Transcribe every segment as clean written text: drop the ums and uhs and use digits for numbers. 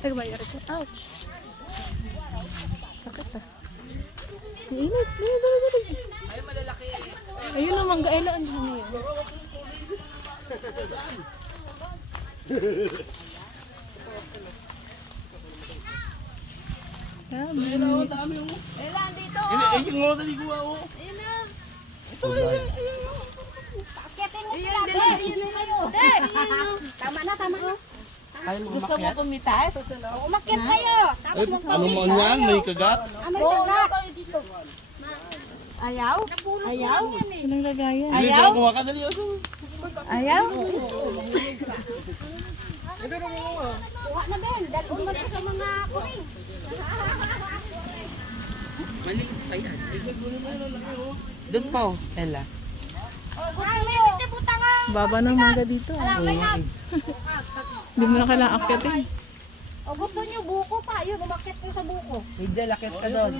Ay, bayari ko. Ouch. Sakit ah. Ang init. Dali. Ay, malalaki. Ayun ang mangga. Ela, ano yun? Dami. Dami mo. Ela, dito. Yung mga naliguwa ko. Ayun na. Ito, ayan. Pakitin mo sila. Ayun na kayo. Tama na, tama na. Gusto mo pumitas? Umakyat kayo. Tapos Ano mo yan? May kagat? may kagat. Ayaw? Ayaw? Anong lagayan? Hindi Ayaw? ka kumakan dali. Ayaw? Kuha na Ben. Dalon mo na sa mga kuring. Maliit pa yan. Doon po, Ella. May butangan. Baba ng mangga dito. Hindi mo na kailangan akyatin. O gusto niyo buko pa. Yun, umakyat kayo sa buko. Medyo lakit ka doon.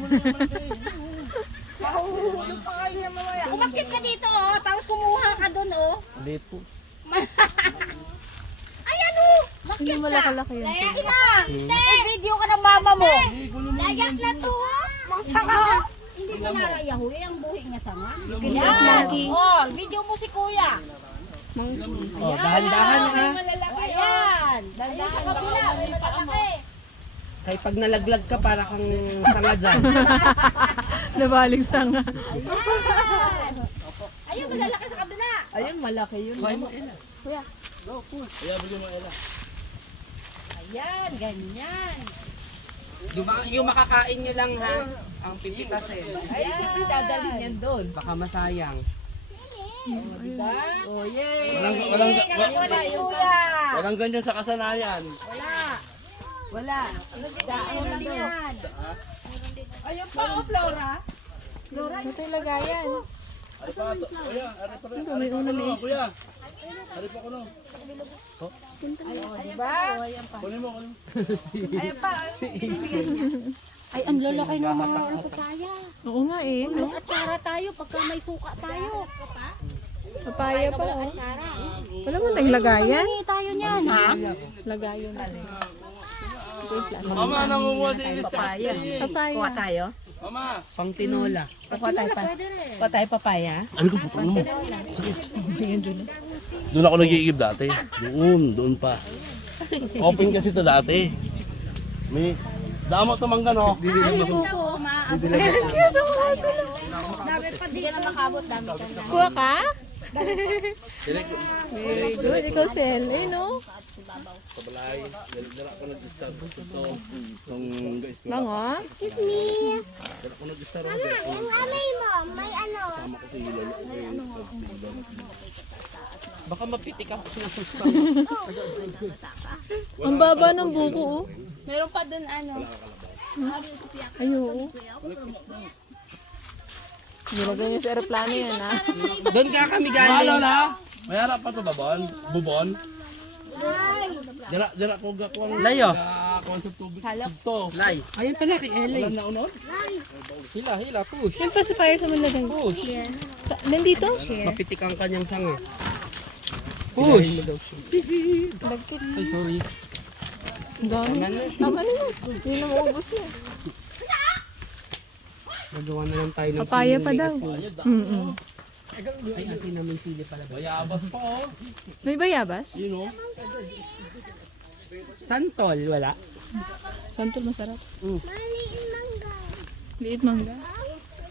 Mahuhulog pa kayo na mamaya. Umakyat ka dito, oh. Tapos kumuha ka doon, oh. Ulit po. Ayan, oh. Hindi Umakyat mo ka. laki yun. Layak na. Video ka ng mama mo. Layak na to, ha. Saka. Hindi pa narayaho. Ang buhi niya sanga. Yan. Oh, video mo si kuya. Oh, dahan-dahan ha. Ayan. Dahan sa kabila. May malalaki. Kaya pag nalaglag ka, para kang sanga dyan. Nabaling sanga. Ayun, malalaki sa kabila. Ayun, malaki yun. Ayan, ganyan. Yung makakain nyo lang ha. Ang pipitasin. Ayan. Dadalhin yan doon. Baka masayang. Oh, yay. Walang ganyan sa kasanayan. Wala. Meron din yan. Ayun pa, oh, Flora. Ito yung lagayan. Ay pa, kuya, ari pa rin. May una na eh. Kuya, ari pa ko no. Diba? Kunin mo, kunin mo. Ayun pa. Ay, ang lalaki ng mga papaya. Oo nga eh. No? Atsara tayo pagka may suka tayo. Papaya pa oh. Atsara. Wala mo tayong lagayan. Hindi tayo niyan, ha? Lagayan. Mama, nangunguha sa ilis tsaka Papaya. stay. Papaya. tayo? Mama. Pang tinola. Kuha tayo pa. Kuha tayo papaya. Ano ko putong mo? Doon ako nag-iigib dati. Doon pa. Open kasi to dati. May damo tumangga no. Kuha ka? Very good. Ikaw, Sel. Eh, no? Kabalay, dala ko nag-start ito. Itong guys ko. Bango? Dala ko nag-start ako. Yung amay mo, may ano. Tama ko sa hilal. Baka mapitik ako ng gusto. Ang baba ng buko, oh. Meron pa dun ano. Ay, oo. Nilagay niyo sa aeroplano yan, ha? Doon ka kami Ano galing. na? May harap pa to babon? Bubon? Dala ko gakuan. Layo. Gakuan sa tubig. Ito. Lay. Ayun pala kay Wala Ellie. na unon? Hila, push. Yung pacifier sa manlagay. Push. Nandito? Mapitik ang kanyang sanga. Push. Lagkit. Ay, sorry. Ang dami. Tama na yun. Hindi na maubos na. Nagawa na lang tayo ng Papaya sili pa na may daw. asin. Mm-mm. Ay, asin naman sili pala. Bayabas pa oh. May bayabas? Yun oh. Santol, wala. Santol masarap. Liit mangga.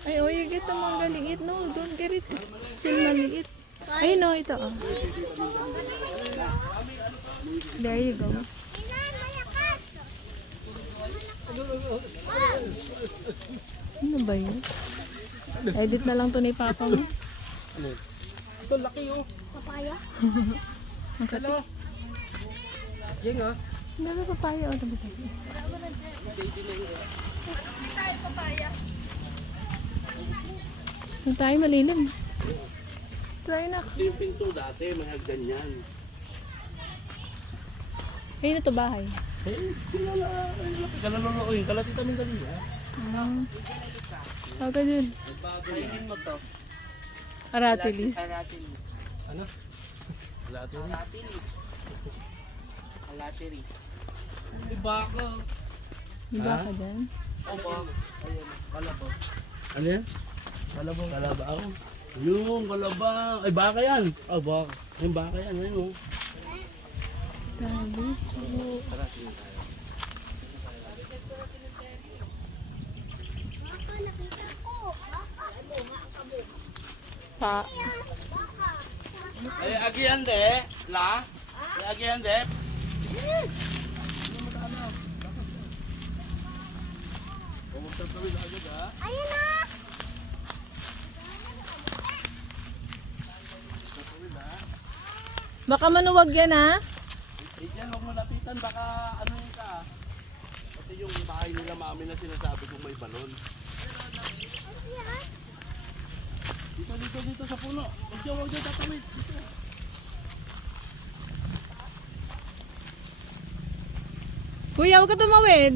Ay, oh, you get the mangga liit. No, don't get it. Still maliit. Ay, no, ito, oh. There you go. Ano ba yun? Edit na lang to ni Papa mo. Ito, laki oh. Papaya. Hello. Jeng ah. Hindi ba papaya o tabi tabi? Doon tayo malilim. Tayo na. Ito yung pinto dati, may hagdan yan. Ayun na to bahay. Kalaloloin, kalatita mong dali ha. Oh, ganun. Kainin mo to. Aratilis. Ano? Wala ito. Alatiris. Di ba ka dyan? Ano yan? Kalabang. Kalabang. Yung kalabang. Ay, baka yan. Oh, baka. Yung baka yan. Ayun, oh. Grabe. Pa. Ay, agihan de. La. Ay, agihan de. Pumagtatawid agad, ha? Ayun na! Baka manuwag yan ha. Eh, dyan, huwag mo lapitan. Baka ano yun ka. Pati yung bahay nila mami na sinasabi kong may balon. Dito sa puno. Huwag dyan tatawid. Dito. Kuya, huwag ka tumawid.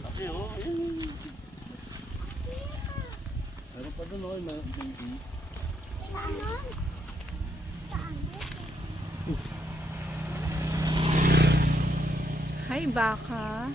Laki, oh. Ayun. Meron pa doon, oh. May baby. Hi, baka.